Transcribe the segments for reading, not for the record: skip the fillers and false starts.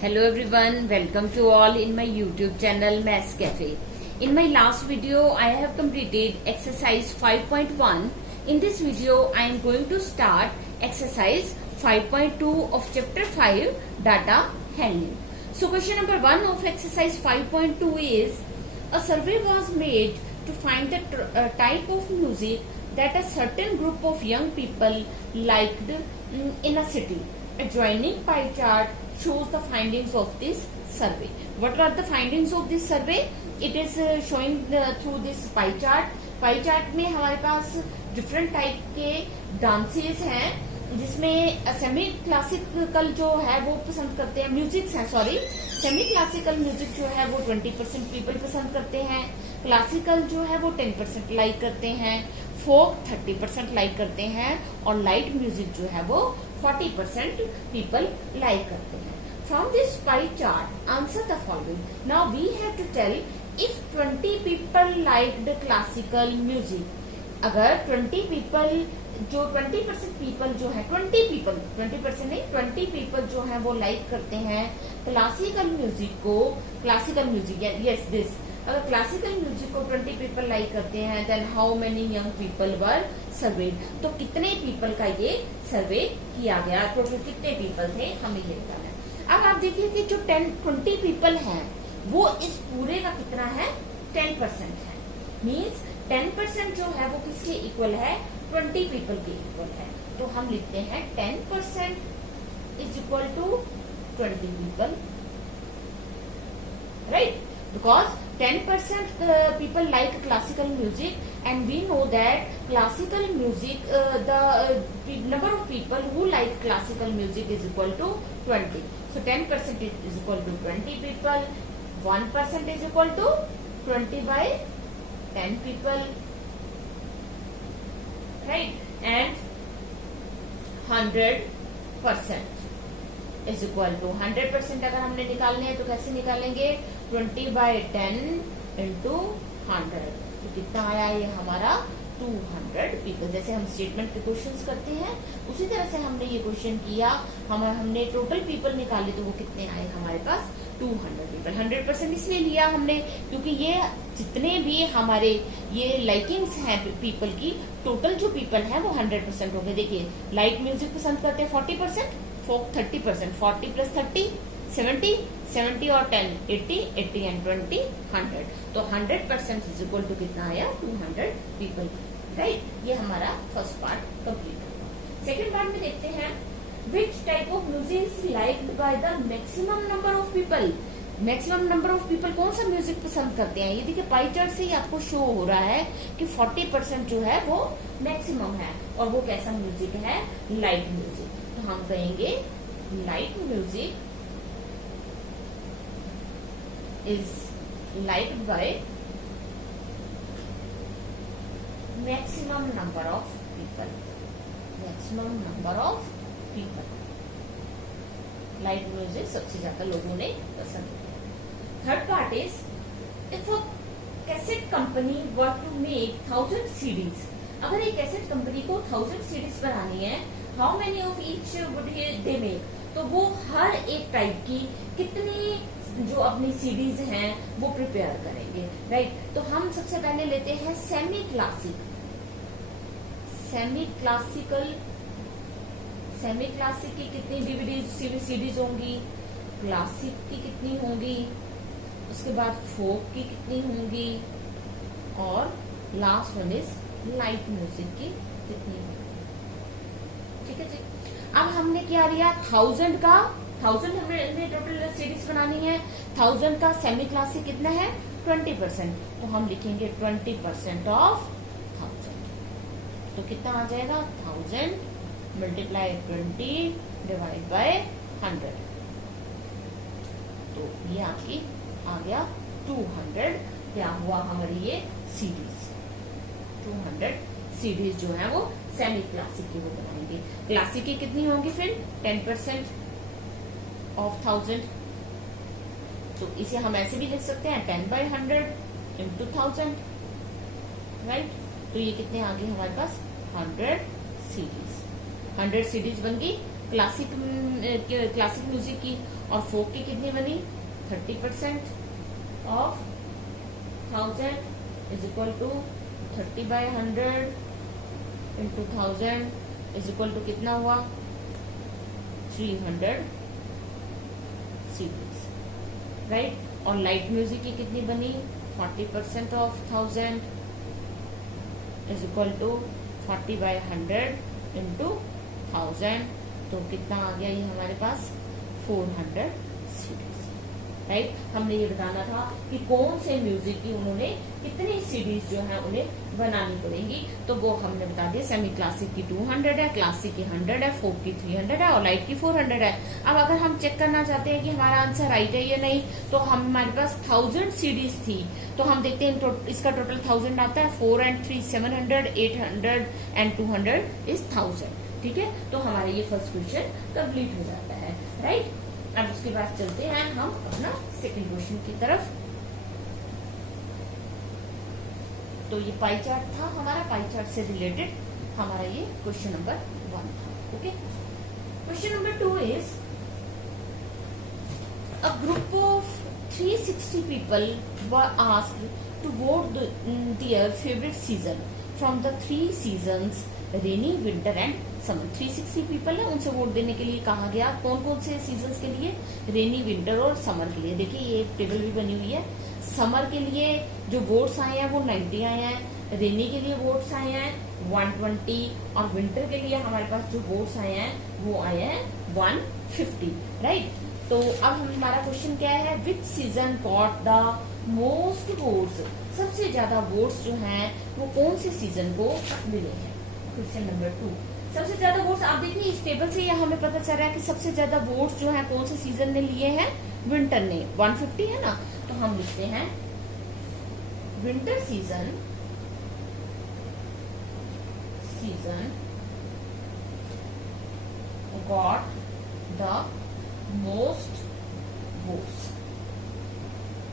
Hello everyone, welcome to all in my YouTube channel Maths Cafe. In my last video, I have completed exercise 5.1. In this video, I am going to start exercise 5.2 of chapter 5, data handling. So question number 1 of exercise 5.2 is, a survey was made to find the type of music that a certain group of young people liked in a city. Adjoining pie chart shows the findings of this survey. What are the findings of this survey? It is showing through this pie chart. Pie chart में हमारे पास different type के dances हैं, जिसमें semi classical जो है वो पसंद करते हैं, म्यूजिक है सॉरी, सेमी क्लासिकल म्यूजिक जो है वो 20% पीपल पसंद करते हैं, क्लासिकल जो है वो 10% लाइक करते हैं, फोक 30% लाइक करते हैं और लाइट म्यूजिक जो है वो 40% पीपल लाइक करते हैं. From this pie chart, answer the following. Now we have to tell if 20 people liked classical music. अगर 20 people जो 20% people जो है 20% नहीं 20 people जो है वो लाइक करते हैं क्लासिकल म्यूजिक को, क्लासिकल म्यूजिक यस दिस, अगर क्लासिकल म्यूजिक को 20 people लाइक करते हैं, then how many young people were surveyed. तो कितने पीपल का ये सर्वे किया गया, टोटल कितने पीपल थे, हमें ये बताना है. अब आप देखिए कि जो 20 पीपल हैं वो इस पूरे का कितना है, 10% है. मीन्स 10% जो है वो किसके इक्वल है, 20 पीपल के इक्वल है. तो हम लिखते हैं 10% is equal to 20 people, right, because 10% people like classical music and we know that classical music the number of people who like classical music is equal to 20. So 10% is equal to 20 people, 1% is equal to 20 by 10 people, right, and 100% is equal to 100%. अगर हमने निकालने हैं तो कैसे निकालेंगे, 20 by 10 into 100. तो कितना आया ये हमारा 200 पीपल. जैसे हम स्टेटमेंट के क्वेश्चंस करते हैं उसी तरह से हमने ये क्वेश्चन किया, हमने टोटल पीपल निकाले तो वो कितने आए हमारे पास 200 पीपल. 100% इसलिए लिया हमने क्योंकि ये जितने भी हमारे ये लाइकिंग्स हैं पीपल की, टोटल जो पीपल है वो 100% हो गए. देखिए लाइट म्यूजिक पसंद करते हैं 40%, फोक 30%, 40 + 30 70 और 10 80 एंड 20 100. तो 100% इज इक्वल टू कितना आया, 200 पीपल, राइट. ये हमारा फर्स्ट पार्ट कंप्लीट हुआ. सेकेंड पार्ट में देखते हैं, which type of music is liked by the maximum number of people. Maximum number of people कौन सा म्यूजिक पसंद करते हैं. ये देखिए पाई चार्ट से ही आपको शो हो रहा है कि 40% जो है वो मैक्सिमम है और वो कैसा म्यूजिक है, लाइट म्यूजिक. तो हम कहेंगे light music is liked by maximum number of people. Maximum number of people. Light music सबसे ज्यादा लोगों ने पसंद किया. Third part is, if a cassette company were to make 1000 CDs. अगर एक कैसेट कंपनी को 1000 CDs बनानी है, how many of each would they make. तो वो हर एक टाइप की कितनी जो अपनी सीडीज हैं वो प्रिपेयर करेंगे, राइट. तो हम सबसे पहले लेते हैं सेमी क्लासिक की कितनी डीवीडी सीडीज होंगी, क्लासिक की कितनी होंगी, उसके बाद फोक की कितनी होंगी और last one is light music की कितनी होंगी. ठीक है जी. अब हमने क्या लिया, 1000 का 1000 हमें टोटल सीरीज बनानी है. 1000 का सेमी क्लासिक कितना है, 20%. तो हम लिखेंगे 20% ऑफ 1000. तो कितना आ जाएगा, 1000 मल्टीप्लाई 20 डिवाइड बाय 100. तो ये आपकी आ गया 200. क्या हुआ हमारी ये सीरीज, 200 सीरीज जो है वो सेमी क्लासिक की वो बनाएंगे. क्लासिक की कितनी होंगी फिर, 10% ऑफ 1000. तो इसे हम ऐसे भी लिख सकते हैं 10/100 into 1000, राइट। तो ये कितने आ गए हमारे पास 100 सीडीज। 100 सीडीज बन गई क्लासिक म्यूजिक की, और फोक की कितनी बनी 30% of 1000 is equal to 30/100 into 1000 is equal to कितना हुआ 300 सीडीज, राइट। और लाइट म्यूजिक की कितनी बनी 40% of 1000 is equal to 40/100 into 1000, तो कितना आ गया ये हमारे पास 400 सीडीज, राइट। हमने ये बताना था कि कौन से म्यूजिक की उन्होंने कितनी सीडीज जो है उन्हें बनानी पड़ेंगी, तो वो हमने बता दिया। सेमी क्लासिक की 200 है, क्लासिक की 100 है, फोक की 300 है और लाइट की 400 है। अब अगर हम चेक करना चाहते हैं कि हमारा आंसर राइट है या नहीं, तो हमारे पास 1000 सीडीज थी, तो हम देखते हैं इसका टोटल 1000 आता है। 4 and 3 700, 800 and 200 इज 1000, ठीक है। तो हमारा ये फर्स्ट क्वेश्चन कंप्लीट हो जाता है, राइट। अब उसके बाद चलते हैं हम अपना सेकंड क्वेश्चन की तरफ। तो ये पाई चार्ट था हमारा, पाई चार्ट से रिलेटेड हमारा ये क्वेश्चन नंबर 1 था, okay. Question number 2 is a group of 360 people were asked to vote their favourite season from the 3 seasons rainy, winter and summer. 360 people है, उनसे वोट देने के लिए कहा गया। कौन कौन से सीजन्स के लिए, रेनी, विंटर और समर के लिए। देखिए ये टेबल भी बनी हुई है। समर के लिए जो वोट्स आए हैं वो 90 आए हैं, रेनी के लिए वोट्स आए हैं 120 और विंटर के लिए हमारे पास जो वोट्स आए हैं वो आए हैं 150, राइट। तो अब हमारा क्वेश्चन क्या है, विच season got the most votes. सबसे ज्यादा वोट्स जो हैं वो कौन से सीजन को मिले हैं। क्वेश्चन नंबर 2, सबसे ज्यादा वोट्स आप देखिए इस टेबल से यह हमें पता चल रहा है कि सबसे ज्यादा वोट्स जो हैं कौन से सीजन ने लिए हैं, विंटर ने, 150 है ना। तो हम लिखते हैं winter season got the most votes,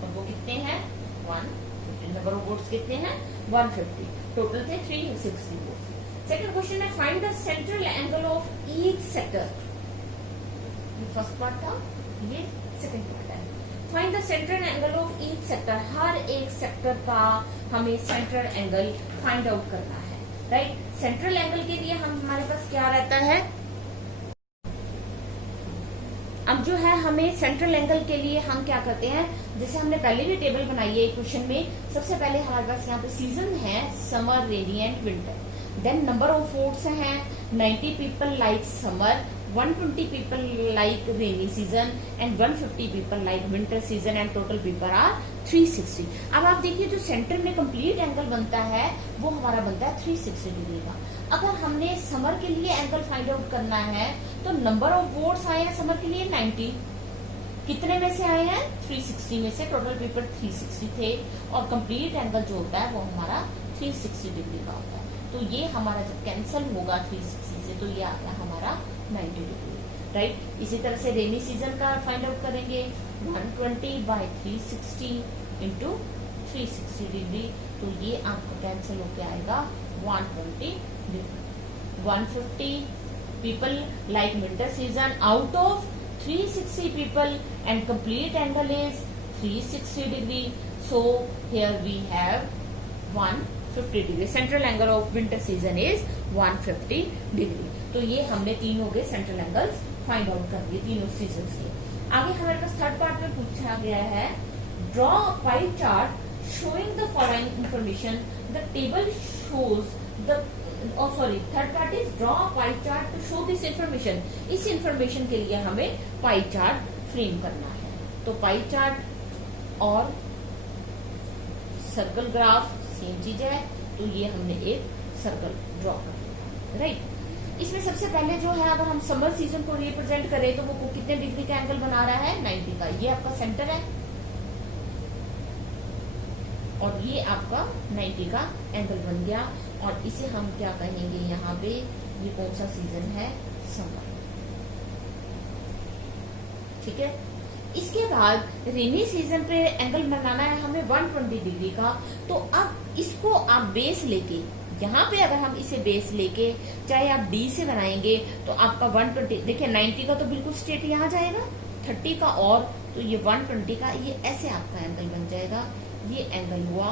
और वो कितने हैं 150। नंबर ऑफ वोट्स कितने हैं 150, टोटल थे 360 वोट्स। सेकंड क्वेश्चन है find the central angle of each sector. ये फर्स्ट पार्ट था, ये सेकंड पार्ट है। Find the central angle of each sector, हर एक सेक्टर का हमें सेंट्रल एंगल फाइंड आउट करना है, राइट। सेंट्रल एंगल के लिए हमारे पास क्या रहता है, अब जो है हमें सेंट्रल एंगल के लिए हम क्या करते हैं, जैसे हमने पहले भी टेबल बनाई है क्वेश्चन में। सबसे पहले हमारे पास यहाँ पे सीजन है summer, rainy and winter. Then number of votes हैं 90 people like summer, 120 people like rainy season and 150 people like winter season and total people are 360। अब आप देखिए जो सेंटर में कंप्लीट एंगल बनता है वो हमारा बनता है 360 डिग्री का। अगर हमने समर के लिए एंगल फाइंड आउट करना है तो नंबर ऑफ वोट्स आए हैं समर के लिए 90, कितने में से आए हैं 360 में से, टोटल पीपल 360 थे और कंप्लीट एंगल जो होता है वो हमारा 360 डिग्री का होता है। तो ये हमारा जब कैंसिल होगा 360 से तो ये आ गया हमारा 90 डिग्री, राइट। इसी तरह से रेनी सीजन का फाइंड आउट करेंगे 120/360 इंटू 360 डिग्री, तो ये आपको कैंसिल होके आएगा 120 degree. 150 people like winter season out of 360 people and complete angle is 360 degree, so here we have 150 degree. Central angle of winter season is 150 degree. तो ये हमने तीन हो गए सेंट्रल एंगल्स फाइंड आउट कर दिए तीनों सीजन के। आगे हमारे पास थर्ड पार्ट में पूछा गया है draw a pie chart showing the following information, the table shows the third part is draw a pie chart to show this information. इस इंफॉर्मेशन के लिए हमें पाई चार्ट फ्रेम करना है। तो पाई चार्ट और सर्कल ग्राफ सेम चीज है, तो ये हमने एक सर्कल ड्रॉ कर लिया, राइट। इसमें सबसे पहले जो है अगर हम समर सीजन को रिप्रेजेंट करें तो वो कितने डिग्री का एंगल बना रहा है 90 का। ये आपका सेंटर है और ये आपका 90 का एंगल बन गया और इसे हम क्या कहेंगे यहाँ पे, ये कौन सा सीजन है, समर, ठीक है। इसके बाद रेनी सीजन पे एंगल बनाना है हमें 120 डिग्री का। तो अब इसको आप बेस लेके, यहाँ पे अगर हम इसे बेस लेके चाहे आप डी से बनाएंगे तो आपका 120, देखिए 90 का तो बिल्कुल स्ट्रेट यहाँ जाएगा, 30 का और, तो ये 120 का ये ऐसे आपका एंगल बन जाएगा। ये एंगल हुआ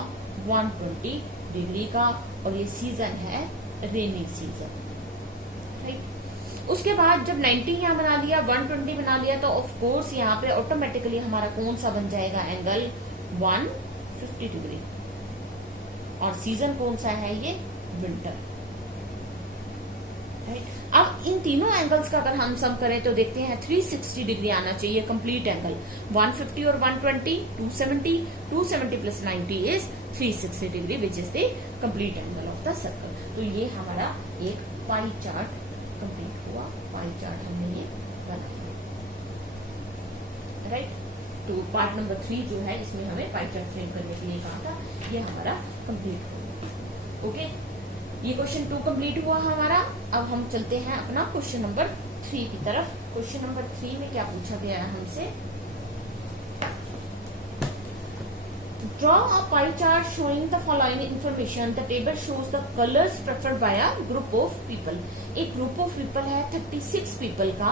120 डिग्री का और ये सीजन है रेनी सीजन, राइट। उसके बाद जब 90 यहाँ बना लिया, 120 बना लिया, तो ऑफ कोर्स यहाँ पे ऑटोमेटिकली हमारा कौन सा बन जाएगा एंगल 150 डिग्री। और सीजन कौन सा है, ये विंटर, राइट। अब इन तीनों एंगल्स का अगर हम सम करें तो देखते हैं 360 डिग्री आना चाहिए कंप्लीट एंगल। 150 और 120 270, 270 plus 90 is 360 degree which is the complete angle of the circle. तो ये हमारा एक पाई चार्ट कंप्लीट हुआ। पाई चार्ट हमने ये बना, राइट। तो पार्ट नंबर 3 जो है इसमें हमें पाई चार्ट फ्रेम करने के लिए कहा था, ये हमारा कंप्लीट हुआ। ओके, ये क्वेश्चन 2 कंप्लीट हुआ हमारा। अब हम चलते हैं अपना क्वेश्चन नंबर 3 की तरफ। क्वेश्चन नंबर 3 में क्या पूछा गया है हमसे, draw a pie chart showing the following information. The table shows the colours preferred bye a group of people. एक ग्रुप ऑफ पीपल है 36 पीपल का,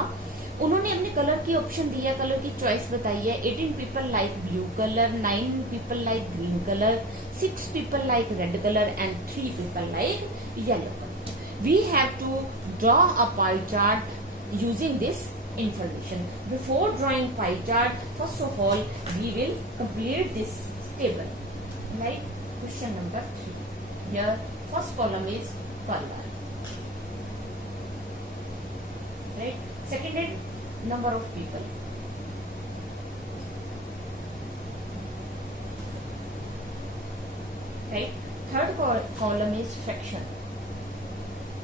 उन्होंने अपने कलर की ऑप्शन दिया, कलर की चॉइस बताई है। 18 people like blue colour, 9 people like green colour, 6 people like red colour and 3 people like yellow colour. We have to draw a pie chart using this information. Before drawing pie chart, first of all we will complete this table. Right? Question number 3. Here first column is color. Right? Second is number of people. Right? Third column is fraction.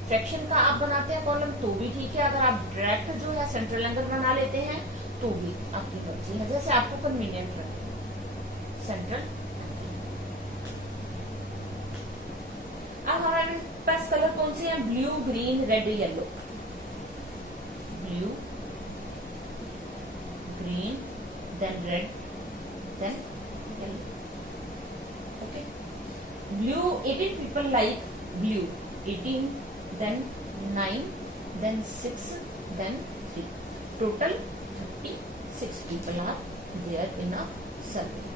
Fraction का आप बनाते हैं column तो भी ठीक है, अगर आप डायरेक्ट जो है सेंट्रल एंगल बना लेते हैं तो भी आपकी मर्जी है, जैसे आपको कन्वीनियंट रहे। सेंट्रल, अब हमारे पास कलर कौन से हैं, blue green red yellow. Blue green then red then yellow. Okay, blue 18 people like blue, 18 then 9 then 6 then 3, total 36 people are there in a circle.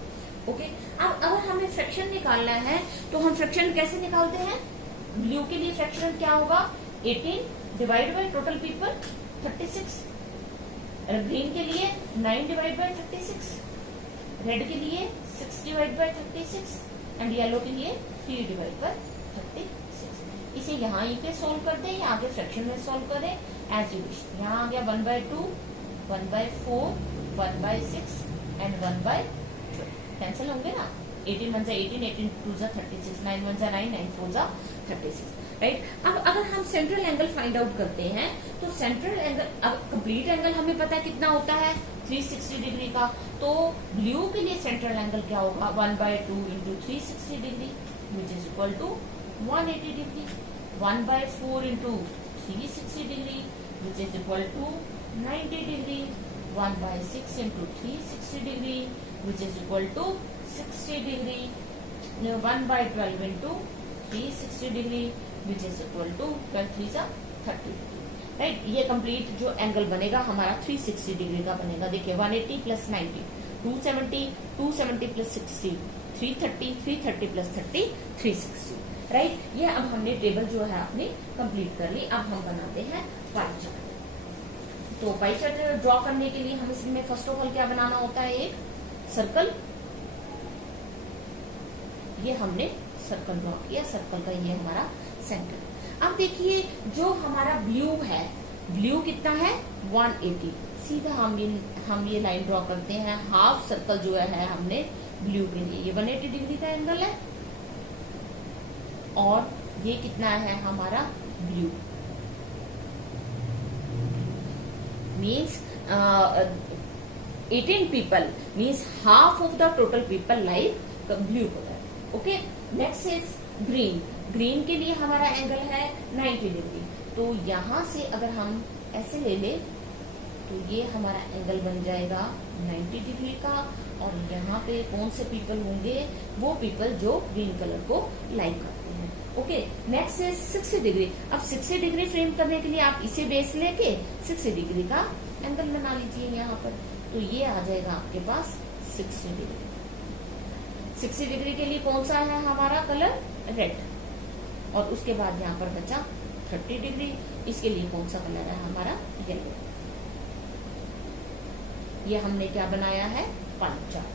Okay, अब अगर हमें फ्रैक्शन निकालना है तो हम फ्रैक्शन कैसे निकालते हैं, ब्लू के लिए फ्रैक्शन क्या होगा, 18 divide by total people 36, green के लिए 9 डिवाइड बाय 36, रेड के लिए 6 डिवाइड बाय 36 एंड येलो के लिए 3 डिवाइड बाय 36। इसे यहाँ पे सोल्व कर दे या आगे फ्रैक्शन में सोल्व करें एज यू विश। यहाँ आ गया 1/2, 1/4, 1/6 एंड 1/12 कैंसिल होंगे ना। 18 1 18, 18 2 36, 9 1 9, 9 4 36, राइट। अब अगर हम सेंट्रल एंगल फाइंड आउट करते हैं तो सेंट्रल एंगल, अब कंप्लीट एंगल हमें पता है कितना होता है 360 डिग्री का, तो ब्लू के लिए सेंट्रल एंगल क्या होगा 1/2 into 360 degree which is equal to 180 degree, 1/4 into 360 degree which is equal to 90 degree, 1/6 into 360 degree which is equal to 60 degree, 1/12 into 360 degree which is equal to 12 3 30 degree, right. ये complete जो angle बनेगा हमारा 360 degree का बनेगा। देखिए 180 plus 90 270, 270 plus 60 330, 330 plus 30 360, right. ये अब हमने टेबल जो है अपनी कंप्लीट कर ली। अब हम बनाते हैं पाई चार्ट। तो पाई चार्ट ड्रॉ करने के लिए हम इसमें फर्स्ट ऑफ ऑल क्या बनाना होता है, एक सर्कल। ये हमने सर्कल ड्रॉ किया, सर्कल का ये हमारा सेंटर। अब देखिए जो हमारा ब्लू है, ब्लू कितना है 180, सीधा हम ये लाइन ड्रॉ करते हैं। हाफ सर्कल जो है हमने ब्लू के लिए, ये 180 डिग्री का एंगल है और ये कितना है हमारा blue, means 18 people means half of the total people like blue colour. Okay, next is green. Green के लिए हमारा एंगल है 90 डिग्री, तो यहां से अगर हम ऐसे ले ले तो ये हमारा एंगल बन जाएगा 90 डिग्री का। और यहाँ पे कौन से पीपल होंगे, वो पीपल जो ग्रीन कलर को लाइक करते हैं। ओके, नेक्स्ट है 60 डिग्री। अब 60 डिग्री फ्रेम करने के लिए आप इसे बेस लेके 60 डिग्री का एंगल बना लीजिए यहाँ पर। तो ये आ जाएगा आपके पास 60 डिग्री। 60 डिग्री के लिए कौन सा है हमारा कलर, रेड। और उसके बाद यहाँ पर बचा 30 डिग्री, इसके लिए कौन सा कलर है हमारा, येलो। ये हमने क्या बनाया है, pie chart.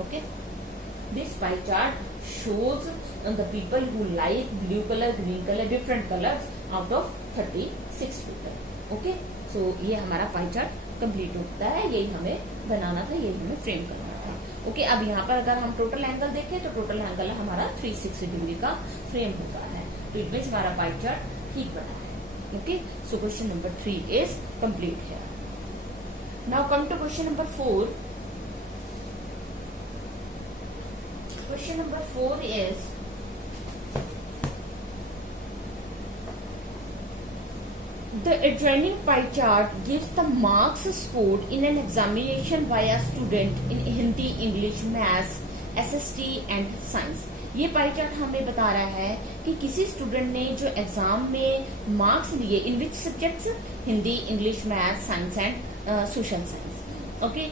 Okay, this pie chart shows the people who like blue color, green color, different colors out of 36 people. Okay, सो ये हमारा पाई चार्ट कंप्लीट होता है। यही हमें बनाना था, यही हमें फ्रेम करना था। ओके, अब यहाँ पर अगर हम टोटल एंगल देखें तो टोटल एंगल हमारा 360 डिग्री का फ्रेम होता है। तो इट मीन्स हमारा पाई चार्ट ठीक बना है। Okay, so question number 3 is complete है। Now come to question number 4। Question number 4 is the adjoining pie chart gives the marks scored in an examination by a student in Hindi, English, Maths, SST and Science। ये pie chart हमें बता रहा है कि किसी student ने जो exam में मार्क्स लिए in which subjects, Hindi, English, maths, science and social science. Okay,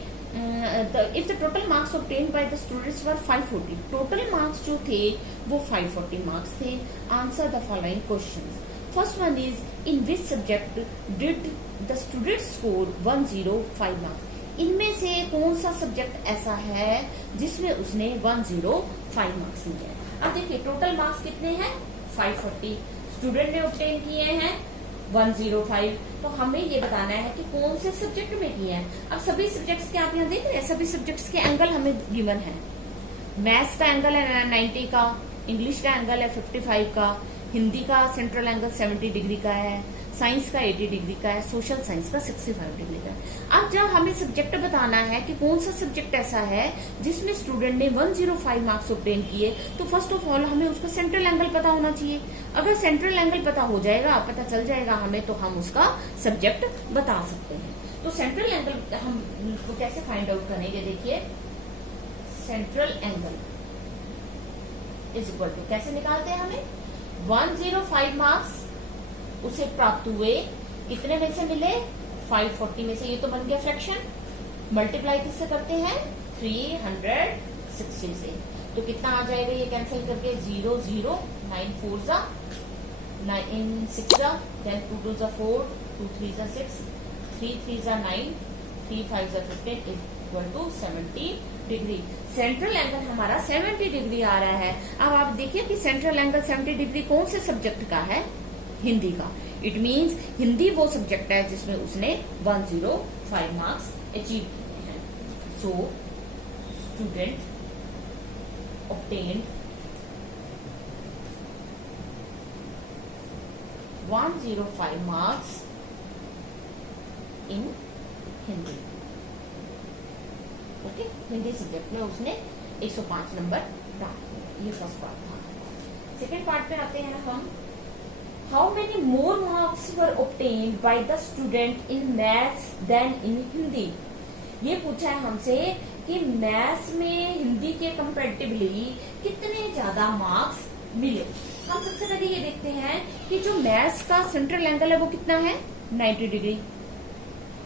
if the total marks obtained by the students were 540, total marks जो थे वो 540 marks थे। Answer the following questions. First one is, in which subject did the students score 105 marks? इनमें से कौन सा subject ऐसा है जिसमें उसने 105 मार्क्स लिए? अब देखिए टोटल मार्क्स कितने हैं, 540। स्टूडेंट ने ऑब्टेन किए हैं 105। तो हमें ये बताना है कि कौन से सब्जेक्ट में किए हैं। अब सभी सब्जेक्ट्स के आप यहाँ देख रहे हैं, सभी सब्जेक्ट्स के एंगल हमें गिवन है। मैथ्स का एंगल है 90 का, इंग्लिश का एंगल है 55 का, हिंदी का सेंट्रल एंगल 70 डिग्री का है, साइंस का 80 डिग्री का है, सोशल साइंस का 65 डिग्री का है। अब जब हमें सब्जेक्ट बताना है कि कौन सा सब्जेक्ट ऐसा है जिसमें स्टूडेंट ने 105 मार्क्स ऑब्टेन किए, तो फर्स्ट ऑफ ऑल हमें उसका सेंट्रल एंगल पता होना चाहिए। अगर सेंट्रल एंगल पता हो जाएगा, पता चल जाएगा हमें, तो हम उसका सब्जेक्ट बता सकते हैं। तो सेंट्रल एंगल हम कैसे फाइंड आउट करेंगे, देखिए central angle is equal to, कैसे निकालते हैं हमें, 105 मार्क्स उसे प्राप्त हुए, कितने में से मिले, 540 में से। ये तो बन गया फ्रैक्शन, मल्टीप्लाई किससे करते हैं, 360 से। तो कितना आ जाएगा ये कैंसिल करके, 0 0 9 4 जा 9 6 जा 10 2 2 जा 4 2 3 जा 6 3 3 जा 9 3 5 जा 15 equal to 70 degree. Central angle हमारा 70 डिग्री आ रहा है। अब आप देखिए कि सेंट्रल एंगल 70 डिग्री कौन से सब्जेक्ट का है, हिंदी का। इट मींस हिंदी वो सब्जेक्ट है जिसमें उसने 105 मार्क्स अचीव किए हैं। So student obtained 105 marks in Hindi. Okay, Hindi subject में उसने 105 नंबर प्राप्त किए। ये फर्स्ट पार्ट था। सेकेंड पार्ट में आते हैं हम, how many more marks were obtained by the student in maths than in Hindi. ये पूछा है हमसे कि मैथ्स में हिंदी के कंपैरेटिवली कितने ज्यादा मार्क्स मिले। हम सबसे पहले ये देखते हैं कि जो मैथ्स का सेंट्रल एंगल है वो कितना है, 90 डिग्री,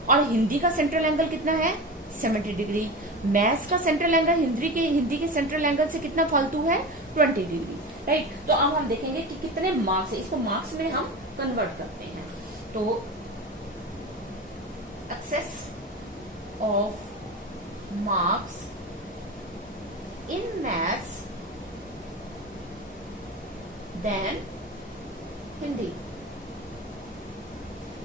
और हिंदी का सेंट्रल एंगल कितना है, 70 डिग्री। मैथ्स का सेंट्रल एंगल हिंदी के सेंट्रल एंगल से कितना फालतू है, 20 डिग्री, राइट। तो अब हम देखेंगे कि कितने मार्क्स है, इसको मार्क्स में हम कन्वर्ट करते हैं। तो excess of marks in maths than Hindi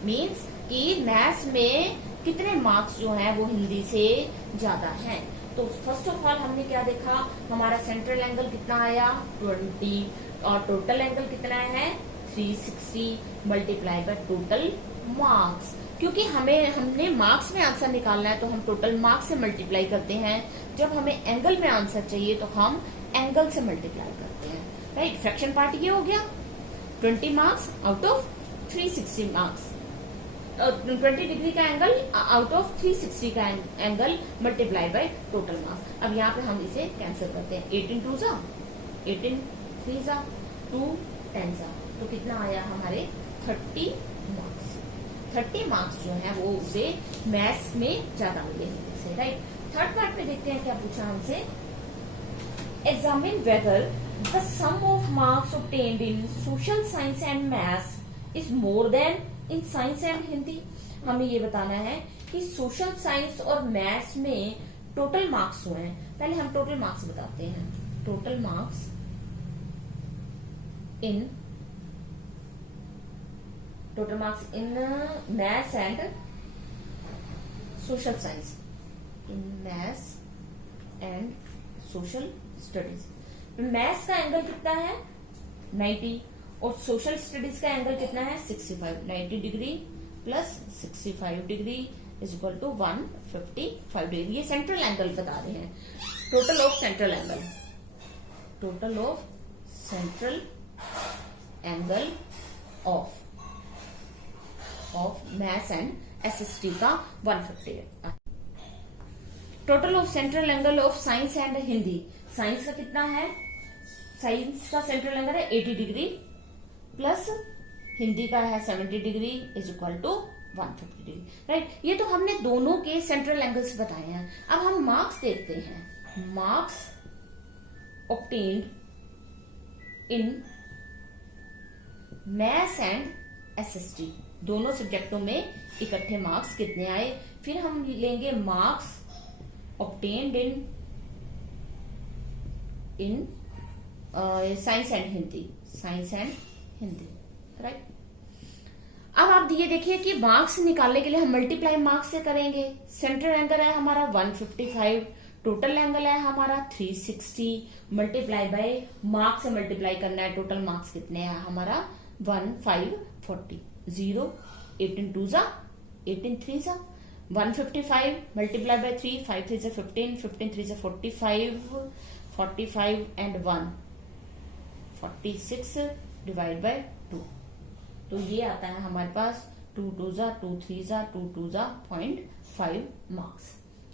means कि मैथ्स में कितने मार्क्स जो हैं वो हिंदी से ज्यादा हैं। तो फर्स्ट ऑफ ऑल हमने क्या देखा, हमारा सेंट्रल एंगल कितना आया, 20, और टोटल एंगल कितना है, 360 मल्टीप्लाई बाय टोटल मार्क्स। क्योंकि हमने मार्क्स में आंसर निकालना है तो हम टोटल मार्क्स से मल्टीप्लाई करते हैं। जब हमें एंगल में आंसर चाहिए तो हम एंगल से मल्टीप्लाई करते हैं, राइट। फ्रैक्शन पार्ट ये हो गया, 20 marks out of 360 marks, 20 degree का एंगल आउट ऑफ 360 का angle multiply by total marks. अब यहाँ पे हम इसे कैंसिल करते हैं, 18 2 जा 18 3 जा 2 10 जा, तो कितना आया हमारे 30 मार्क्स। 30 मार्क्स जो है वो उसे मैथ्स में ज्यादा मिले से, राइट। थर्ड पार्ट में देखते हैं क्या पूछा हमसे, examine whether the sum of marks obtained in social science and maths is more than in science and Hindi. हमें ये बताना है कि सोशल साइंस और मैथ्स में टोटल मार्क्स हुए हैं। पहले हम टोटल मार्क्स बताते हैं, total marks in maths and social science, in maths and social studies. Maths का एंगल कितना है 90 और सोशल स्टडीज का एंगल कितना है 65। 90 degree plus 65 degree is equal to 155 degree. ये सेंट्रल एंगल बता रहे हैं, total of central angle, total of central angle of maths and SST का 150 है। Total of central angle of science and Hindi, science का कितना है, साइंस का सेंट्रल एंगल है 80 डिग्री प्लस हिंदी का है 70 degree is equal to 150 degree, right. ये तो हमने दोनों के सेंट्रल एंगल्स बताए हैं। अब हम मार्क्स देखते हैं, marks obtained in maths and SST, दोनों सब्जेक्टों में इकट्ठे मार्क्स कितने आए। फिर हम लेंगे marks obtained in science and Hindi, science and Hindi, right. अब आप ये देखिए कि मार्क्स निकालने के लिए हम मल्टीप्लाई मार्क्स से करेंगे। सेंट्रल एंगल है हमारा 155, टोटल एंगल है हमारा 360, मल्टीप्लाई बाय मार्क्स से मल्टीप्लाई करना है, टोटल मार्क्स कितने हैं हमारा 1540। 0 18 2 जा 18 3 जा 155 मल्टीप्लाई बाय 3, 5 3 जा 15, 15 3 जा 45, 45 एंड 1 46 डिवाइड बाय 2, तो ये आता है हमारे पास 2 2 जा 2 3 जा 2 2 जा 0.5 मार्क्स,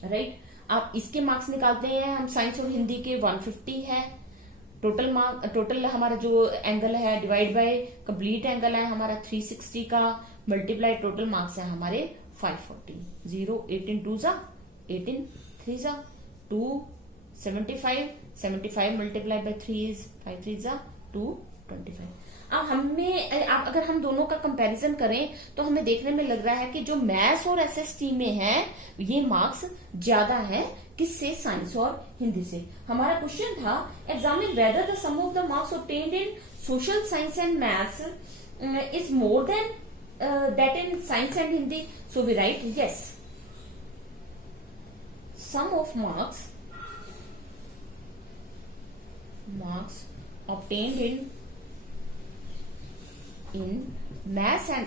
राइट। आप इसके मार्क्स निकालते हैं हम, साइंस और हिंदी के 150 है, टोटल हमारा जो एंगल है डिवाइड बाय कंप्लीट एंगल है हमारा 360 का, मल्टीप्लाई टोटल मार्क्स है हमारे 540। 0 18 2 जा 18 3 जा 2 75, 75 मल्टीप्लाई बाय 3 इज 5 3 जा 225। अब अगर हम दोनों का कंपैरिजन करें तो हमें देखने में लग रहा है कि जो मैथ्स और एसएसटी में है ये मार्क्स ज्यादा है, किससे, साइंस और हिंदी से। हमारा क्वेश्चन था examine whether the sum of the marks obtained in social science and maths is more than that in science and Hindi, so we write yes, sum of marks obtained in maths and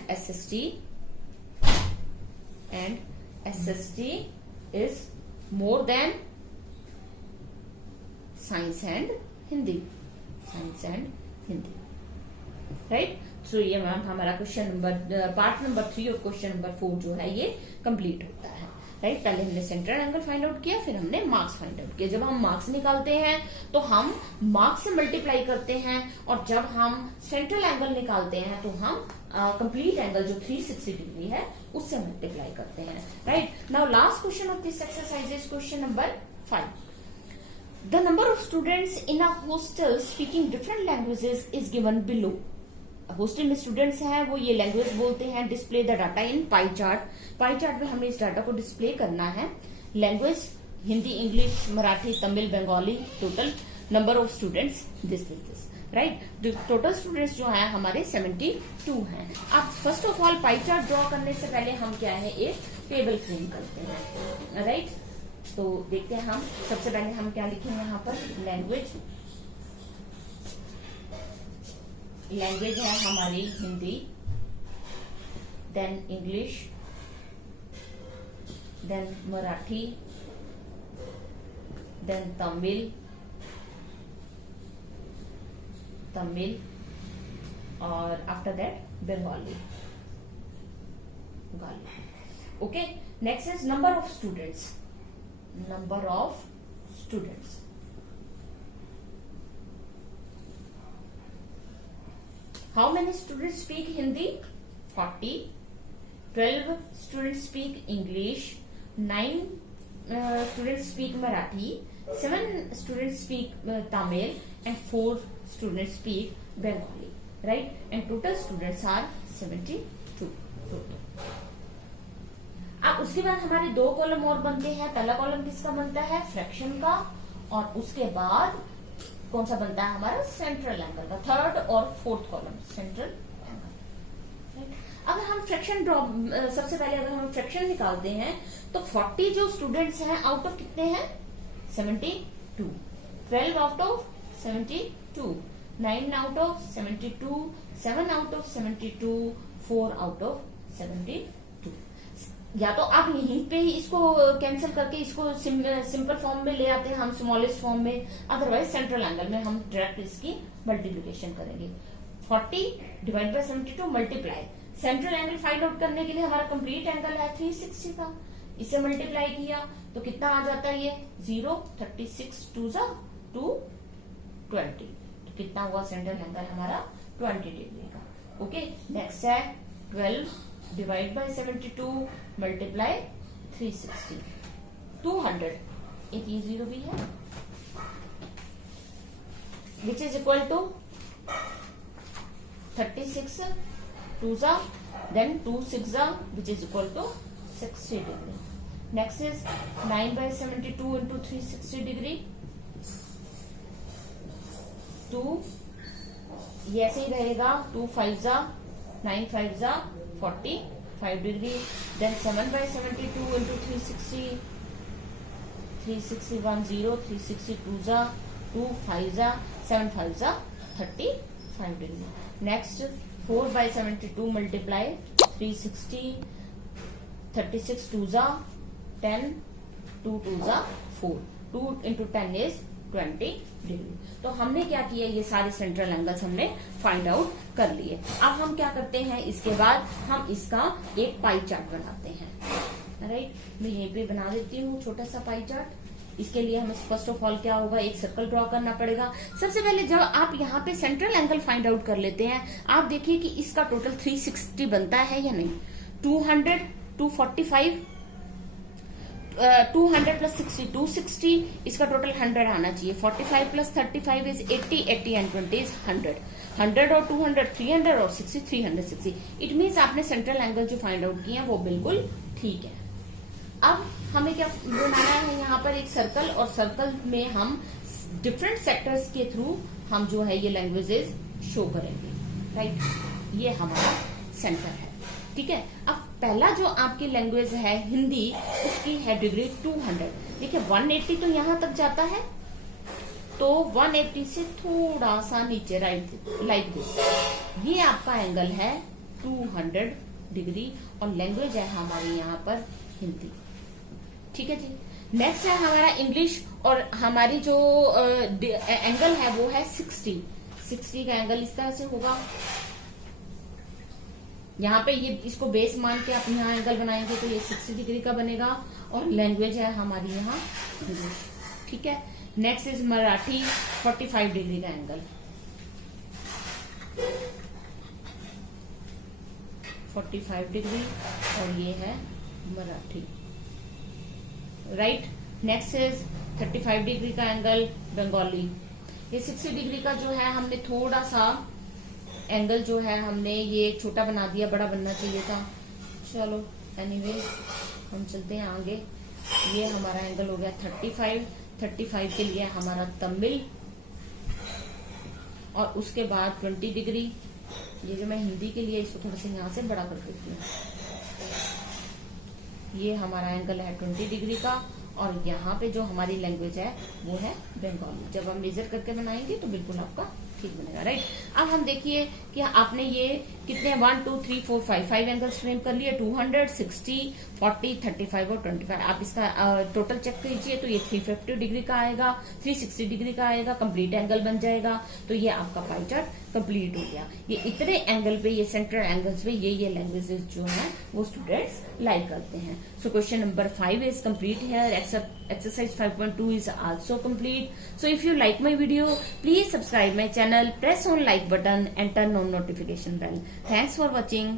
SST is more than science and Hindi, right. So ये ma'am हमारा question number part number 3 और question number 4 जो है ये complete होता है, right. पहले हमने सेंट्रल एंगल फाइंड आउट किया, फिर हमने मार्क्स फाइंड आउट किया। जब हम मार्क्स निकालते हैं तो हम मार्क्स से मल्टीप्लाई करते हैं, और जब हम सेंट्रल एंगल निकालते हैं तो हम कंप्लीट एंगल जो 360 डिग्री है उससे मल्टीप्लाई करते हैं, right. Now last question of this exercise is question number 5। The number of students in a hostel speaking different languages is given below. Hostel में स्टूडेंट्स हैं वो ये लैंग्वेज बोलते हैं। Display the data in pie chart, pie chart में हमें इस data को डिस्प्ले करना है। Language Hindi, English, Marathi, Tamil, Bengali. Total number of students this, right. Total students जो है हमारे 72 हैं। अब first of all pie chart draw करने से पहले हम क्या है एक टेबल फ्रेम करते हैं, राइट। तो देखते हैं हम सबसे पहले हम क्या लिखेंगे यहाँ पर, लैंग्वेज है हमारी Hindi, then English, then Marathi, then Tamil और after that Bengali. Okay, next is number of students. Number of students. How many students speak Hindi? 40. 12 students speak English. 9 students speak Marathi. 7 students speak Tamil, and 4 students speak Bengali. Right? And total students are 72. Total. अब उसके बाद हमारे 2 column और बनते हैं. पहला column किसका बनता है? फ्रैक्शन का. और उसके बाद कौन सा बनता है हमारा? सेंट्रल एंगल का. थर्ड और फोर्थ कॉलम सेंट्रल एंगल. अगर हम फ्रैक्शन ड्रॉप, सबसे पहले अगर हम फ्रैक्शन निकालते हैं तो 40 जो स्टूडेंट्स हैं आउट ऑफ कितने हैं? 72. 12 out of 72. 9 out of 72. 7 out of 72. 4 out of 72. या तो आप यहीं पे ही इसको कैंसिल करके इसको सिंपल फॉर्म में ले आते हैं हम, स्मॉलेस्ट फॉर्म में. अदरवाइज सेंट्रल एंगल में हम डायरेक्ट इसकी मल्टीप्लीकेशन करेंगे. 40 divide by 72 multiply. Central angle find out करने के लिए हमारा कंप्लीट एंगल है 360 का. इसे मल्टीप्लाई किया तो कितना आ जाता है? ये 0. 36 2 जा 220. तो कितना हुआ सेंट्रल एंगल हमारा? 20 डिग्री का. ओके, नेक्स्ट है 12 डिवाइड बाय 72 मल्टीप्लाई 360. 200. एक ये 0 भी है, विच इज इक्वल टू 36 2 जा, देन 2 6 जा, which is equal to 60 degree. Next is 9 by 72 into 360 degree. 2 ये ऐसे ही रहेगा. 2 5 जा, 9 5 जा 45 डिग्री. Then 7 bye 72 into 360. 360 1 0. 360 2 जा, 2 5 जा, 7 5 जा 35 डिग्री. Next 4 bye 72 multiply 360. 36 2 जा 10. 2 2 जा 4. 2 इंटू 10 इज 20 डिग्री. तो हमने क्या किया? ये सारे सेंट्रल एंगल्स हमने फाइंड आउट कर लिए. अब हम क्या करते हैं? इसके बाद हम इसका एक पाई चार्ट बनाते हैं. राइट, मैं यहीं पे बना देती हूँ छोटा सा पाई चार्ट. इसके लिए हमें फर्स्ट ऑफ ऑल क्या होगा? एक सर्कल ड्रॉ करना पड़ेगा. सबसे पहले जब आप यहाँ पे सेंट्रल एंगल फाइंड आउट कर लेते हैं, आप देखिए कि इसका टोटल 360 बनता है या नहीं. 200 245 200 प्लस 60 260. इसका टोटल 100 आना चाहिए. 45 प्लस 35 इज 80. 80 and 20 is 100. 100 और 200 300 और 60 360. इट मीन्स आपने सेंट्रल एंगल जो फाइंड आउट किया वो बिल्कुल ठीक है. अब हमें क्या बनाना है? यहाँ पर एक सर्कल, और सर्कल में हम डिफरेंट सेक्टर्स के थ्रू हम जो है ये लैंग्वेजेस शो करेंगे. राइट, ये हमारा सेंटर है. ठीक है. अब पहला जो आपकी लैंग्वेज है हिंदी, उसकी है डिग्री 200. देखिए 180 तो यहां तक जाता है, तो 180 से थोड़ा सा नीचे राइट लाइक दिस. ये आपका एंगल है 200 डिग्री, और लैंग्वेज है हमारी यहाँ पर हिंदी. ठीक है जी. नेक्स्ट है हमारा इंग्लिश, और हमारी जो एंगल है वो है 60. 60 का एंगल इस तरह से होगा. यहाँ पे ये इसको बेस मान के आप यहाँ एंगल बनाएंगे तो ये 60 डिग्री का बनेगा, और लैंग्वेज है हमारी यहाँ इंग्लिश. ठीक है. Next is Marathi. 45 डिग्री का एंगल. 45 डिग्री, और ये है Marathi. Right. Next is 35 degree का एंगल बंगाली. ये 60 डिग्री का जो है हमने थोड़ा सा एंगल जो है हमने ये छोटा बना दिया, बड़ा बनना चाहिए था. चलो एनीवे हम चलते हैं आगे. ये हमारा एंगल हो गया 35. 35 के लिए हमारा तमिल, और उसके बाद 20 डिग्री. ये जो मैं हिंदी के लिए इसको थोड़ा सा यहाँ से बड़ा कर देती हूँ. ये हमारा एंगल है 20 डिग्री का, और यहाँ पे जो हमारी लैंग्वेज है वो है बंगाली. जब हम मेजर करके बनाएंगे तो बिल्कुल आपका ठीक बनेगा, राइट। अब हम देखिए कि आपने ये कितने 1 2 3 4 5 एंगल्स फ्रेम कर लिए, 200, 60, 40, 35 और 25। आप इसका टोटल चेक कीजिए तो ये 350 डिग्री का आएगा, 360 डिग्री का आएगा, कंप्लीट एंगल बन जाएगा। तो ये आपका पाई चार्ट कंप्लीट हो गया। ये इतने एंगल पे, ये सेंट्रल एंगल्स पे ये लैंग्वेजेस जो है वो स्टूडेंट्स लाइक करते हैं। सो question number 5 is complete here, exercise 5.2 is also complete. So if you like my video, please subscribe my channel, press on like button and turn on notification bell. Thanks for watching.